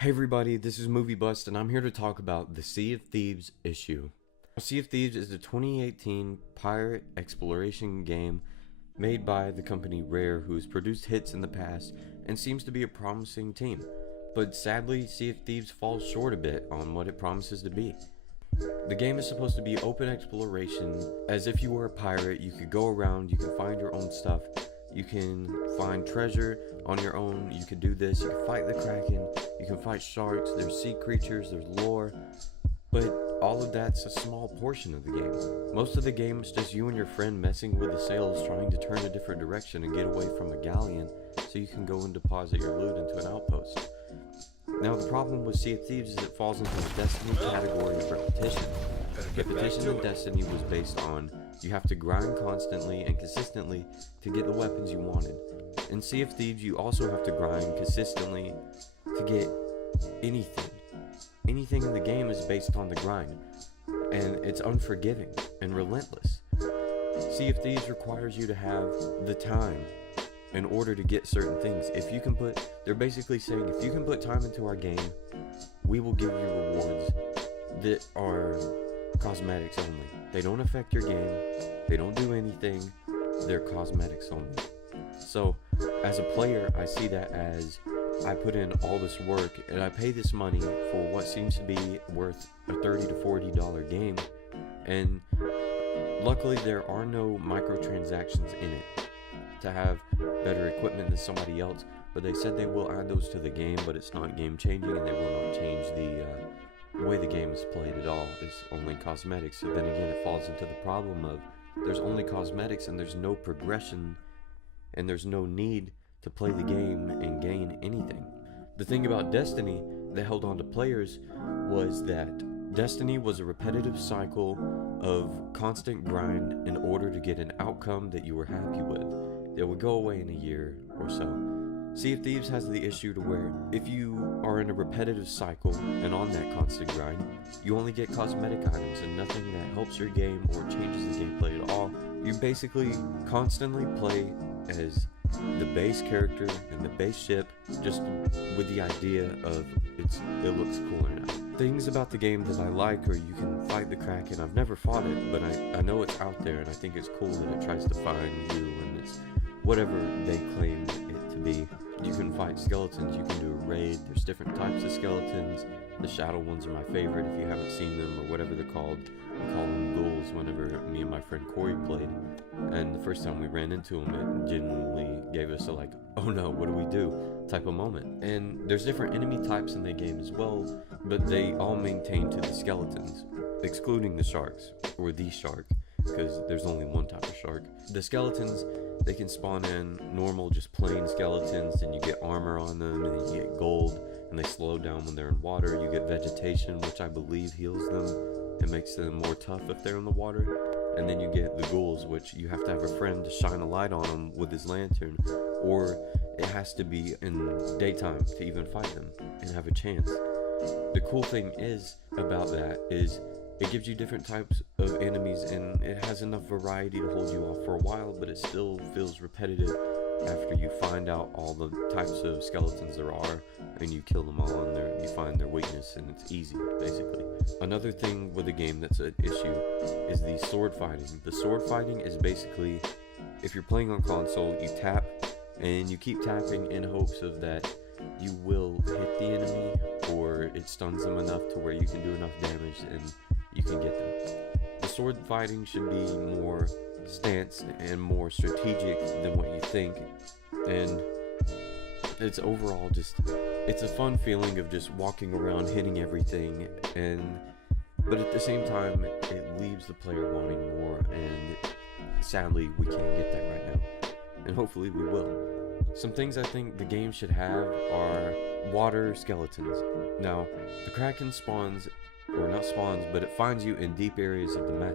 Hey everybody, this is Movie Bust, and I'm here to talk about the Sea of Thieves issue. Sea of Thieves is the 2018 pirate exploration game made by the company Rare, who has produced hits in the past and seems to be a promising team. But sadly, Sea of Thieves falls short a bit on what it promises to be. The game is supposed to be open exploration, as if you were a pirate. You could go around, you can find your own stuff, you can find treasure on your own, you can do this, you can fight the Kraken, you can fight sharks, there's sea creatures, there's lore, but all of that's a small portion of the game. Most of the game is just you and your friend messing with the sails, trying to turn a different direction and get away from a galleon so you can go and deposit your loot into an outpost. Now the problem with Sea of Thieves is it falls into the Destiny category of repetition. Repetition in Destiny was based on you have to grind constantly and consistently to get the weapons you wanted. In Sea of Thieves, you also have to grind consistently to get anything. Anything in the game is based on the grind, and it's unforgiving and relentless. Sea of Thieves requires you to have the time in order to get certain things. They're basically saying, if you can put time into our game, we will give you rewards that are cosmetics only. They don't affect your game, they don't do anything, they're cosmetics only. So, as a player, I see that as I put in all this work and I pay this money for what seems to be worth a $30 to $40 game, and luckily there are no microtransactions in it to have better equipment than somebody else, but they said they will add those to the game, but it's not game changing, and they will not change the way the game is played at all. It's only cosmetics. So then again, it falls into the problem of there's only cosmetics and there's no progression and there's no need to play the game and gain anything. The thing about Destiny that held on to players was that Destiny was a repetitive cycle of constant grind in order to get an outcome that you were happy with. It would go away in a year or so. Sea of Thieves has the issue to where if you are in a repetitive cycle and on that constant grind, you only get cosmetic items and nothing that helps your game or changes the gameplay at all. You basically constantly play as the base character and the base ship, just with the idea of it looks cooler now. Things about the game that I like are you can fight the Kraken. I've never fought it, but I know it's out there, and I think it's cool that it tries to find you, and it's whatever they claim it to be. You can fight skeletons, you can do a raid, there's different types of skeletons. The shadow ones are my favorite if you haven't seen them, or whatever they're called. We call them ghouls whenever me and my friend Corey played. And the first time we ran into them, it genuinely gave us a like, oh no, what do we do type of moment. And there's different enemy types in the game as well, but they all maintain to the skeletons, excluding the sharks, or the shark, because there's only one type of shark. The skeletons, they can spawn in normal, just plain skeletons, and you get armor on them, and then you get gold, and they slow down when they're in water. You get vegetation, which I believe heals them and makes them more tough if they're in the water. And then you get the ghouls, which you have to have a friend to shine a light on them with his lantern, or it has to be in daytime to even fight them and have a chance. The cool thing is about that is it gives you different types of enemies, and it has enough variety to hold you off for a while, but it still feels repetitive after you find out all the types of skeletons there are, and you kill them all, and you find their weakness, and it's easy, basically. Another thing with the game that's an issue is the sword fighting. The sword fighting is basically, if you're playing on console, you tap, and you keep tapping in hopes of that you will hit the enemy, or it stuns them enough to where you can do enough damage and you can get them. The sword fighting should be more stance and more strategic than what you think, and it's overall just, it's a fun feeling of just walking around hitting everything, but at the same time it leaves the player wanting more, and sadly we can't get that right now, and hopefully we will. Some things I think the game should have are water skeletons. Now, the Kraken spawns, or not spawns, but it finds you in deep areas of the map.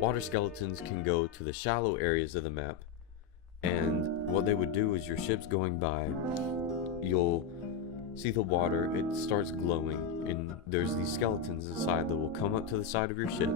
Water skeletons can go to the shallow areas of the map, and what they would do is your ship's going by, you'll see the water, it starts glowing, and there's these skeletons inside that will come up to the side of your ship.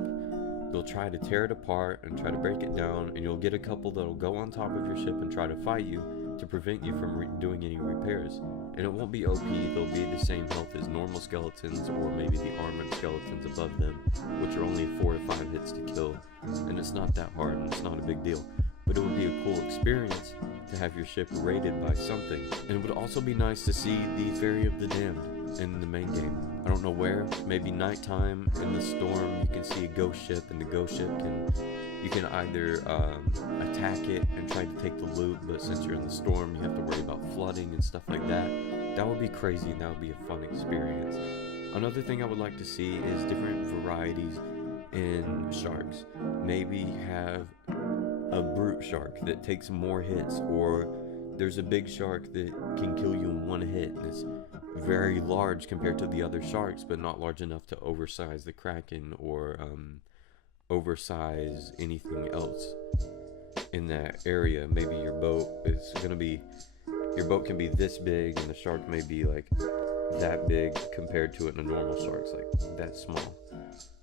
they'll try to tear it apart and try to break it down, and you'll get a couple that'll go on top of your ship and try to fight you to prevent you from doing any repairs. And it won't be OP, they'll be the same health as normal skeletons, or maybe the armored skeletons above them, which are only 4 to 5 hits to kill, and it's not that hard and it's not a big deal. But it would be a cool experience to have your ship raided by something. And it would also be nice to see the Ferry of the Damned in the main game. I don't know where, maybe nighttime in the storm you can see a ghost ship, and the ghost ship you can either attack it and try to take the loot, but since you're in the storm you have to worry about flooding and stuff like that. That would be crazy and that would be a fun experience. Another thing I would like to see is different varieties in sharks. Maybe have a brute shark that takes more hits, or there's a big shark that can kill you in one hit and it's very large compared to the other sharks, but not large enough to oversize the Kraken or oversize anything else in that area. Maybe your boat can be this big and the shark may be like that big compared to it, and a normal shark's like that small,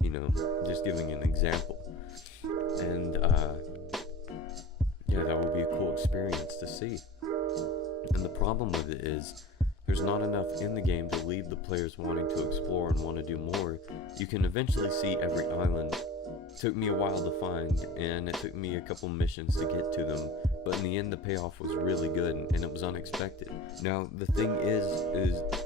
you know, just giving an example. And yeah, that would be a cool experience to see. And the problem with it is there's not enough in the game to leave the players wanting to explore and want to do more. You can eventually see every island. It took me a while to find, and it took me a couple missions to get to them, but in the end the payoff was really good and it was unexpected. Now the thing is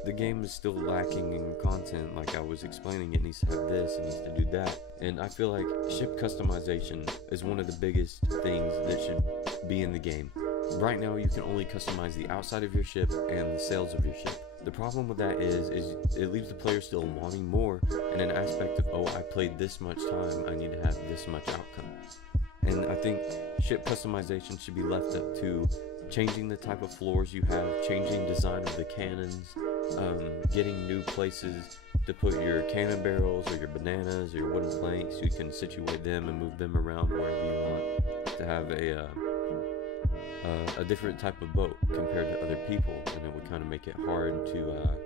the game is still lacking in content. Like I was explaining, it needs to have this, it needs to do that, and I feel like ship customization is one of the biggest things that should be in the game. Right now you can only customize the outside of your ship and the sails of your ship. The problem with that is it leaves the player still wanting more, and an aspect of, oh, I played this much time, I need to have this much outcome. And I think ship customization should be left up to changing the type of floors you have, changing design of the cannons, getting new places to put your cannon barrels or your bananas or your wooden planks so you can situate them and move them around wherever you want, to have a different type of boat compared to other people, and it would kind of make it hard to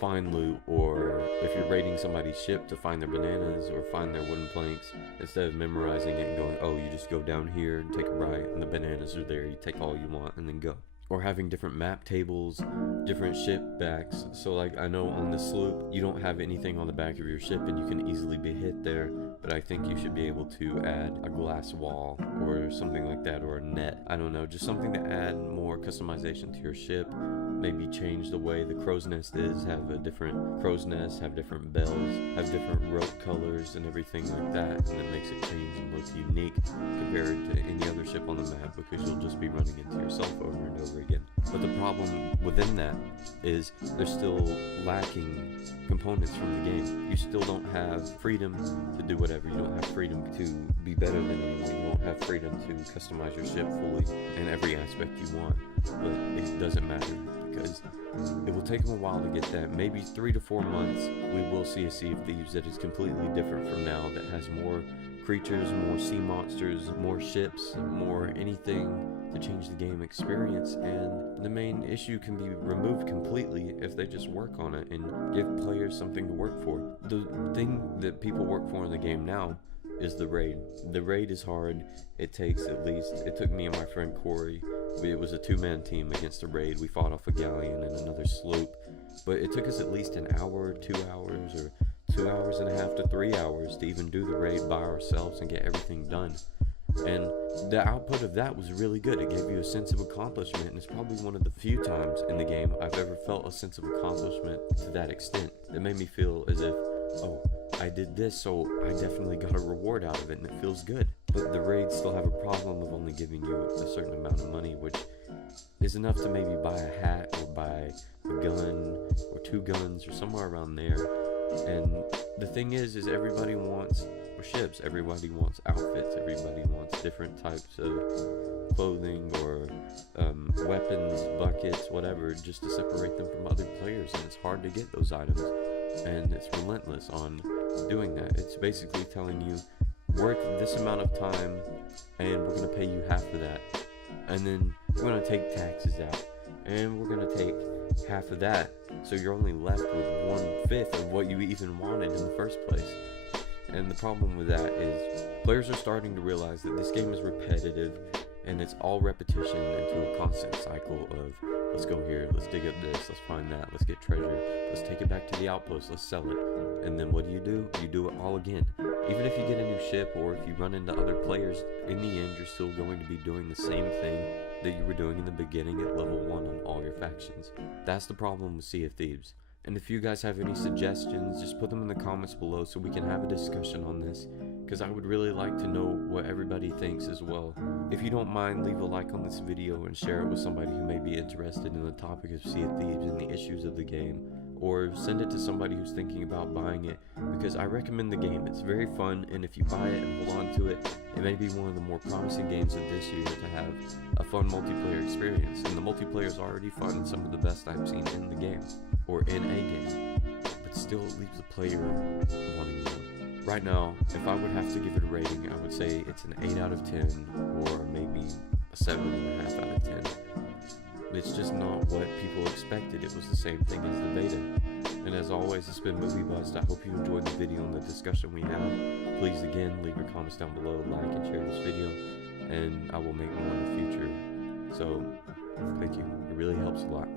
find loot, or if you're raiding somebody's ship, to find their bananas or find their wooden planks, instead of memorizing it and going, oh, you just go down here and take a right and the bananas are there, you take all you want and then go. Or having different map tables, different ship backs. So like I know on the sloop you don't have anything on the back of your ship and you can easily be hit there, but I think you should be able to add a glass wall or something like that, or a net. I don't know, just something to add more customization to your ship. Maybe change the way the crow's nest is, have a different crow's nest, have different bells, have different rope colors and everything like that, and it makes it change and look unique compared to any other ship on the map, because you'll just be running into yourself over and over again. But the problem within that is there's still lacking components from the game. You still don't have freedom to do whatever. You don't have freedom to be better than anyone. You won't have freedom to customize your ship fully in every aspect you want. But it doesn't matter, because it will take them a while to get that. Maybe 3 to 4 months we will see a Sea of Thieves that is completely different from now, that has more creatures, more sea monsters, more ships, more anything to change the game experience. And the main issue can be removed completely if they just work on it and give players something to work for. The thing that people work for in the game now is the raid. The raid is hard. It took me and my friend Corey, it was a 2-man team against a raid. We fought off a galleon and another sloop, but it took us at least an hour, 2 hours, or 2 hours and a half to 3 hours to even do the raid by ourselves and get everything done. And the output of that was really good. It gave you a sense of accomplishment, and it's probably one of the few times in the game I've ever felt a sense of accomplishment to that extent. It made me feel as if, oh, I did this, so I definitely got a reward out of it, and it feels good. But the raids still have a problem of only giving you a certain amount of money, which is enough to maybe buy a hat or buy a gun or 2 guns or somewhere around there. And the thing is everybody wants ships, everybody wants outfits, everybody wants different types of clothing or weapons, buckets, whatever, just to separate them from other players, and it's hard to get those items, and it's relentless on doing that. It's basically telling you, work this amount of time and we're going to pay you half of that, and then we're going to take taxes out and we're going to take half of that, so you're only left with 1/5 of what you even wanted in the first place. And the problem with that is Players are starting to realize that this game is repetitive, and it's all repetition into a constant cycle of, let's go here, let's dig up this, let's find that, let's get treasure, let's take it back to the outpost, let's sell it. And then what do? You do it all again. Even if you get a new ship, or if you run into other players, in the end you're still going to be doing the same thing that you were doing in the beginning at level 1 on all your factions. That's the problem with Sea of Thieves. And if you guys have any suggestions, just put them in the comments below so we can have a discussion on this, because I would really like to know what everybody thinks as well. If you don't mind, leave a like on this video and share it with somebody who may be interested in the topic of Sea of Thieves and the issues of the game, or send it to somebody who's thinking about buying it, because I recommend the game. It's very fun, and if you buy it and hold on to it, it may be one of the more promising games of this year to have a fun multiplayer experience. And the multiplayer is already fun and some of the best I've seen in the game, or in a game, but still it leaves the player wanting more. Right now, if I would have to give it a rating, I would say it's an 8 out of 10, or maybe a 7.5 out of 10. It's just not what people expected. It was the same thing as the beta. And as always, it's been Movie Bust. I hope you enjoyed the video and the discussion we had. Please again, leave your comments down below, like and share this video, and I will make more in the future. So, thank you. It really helps a lot.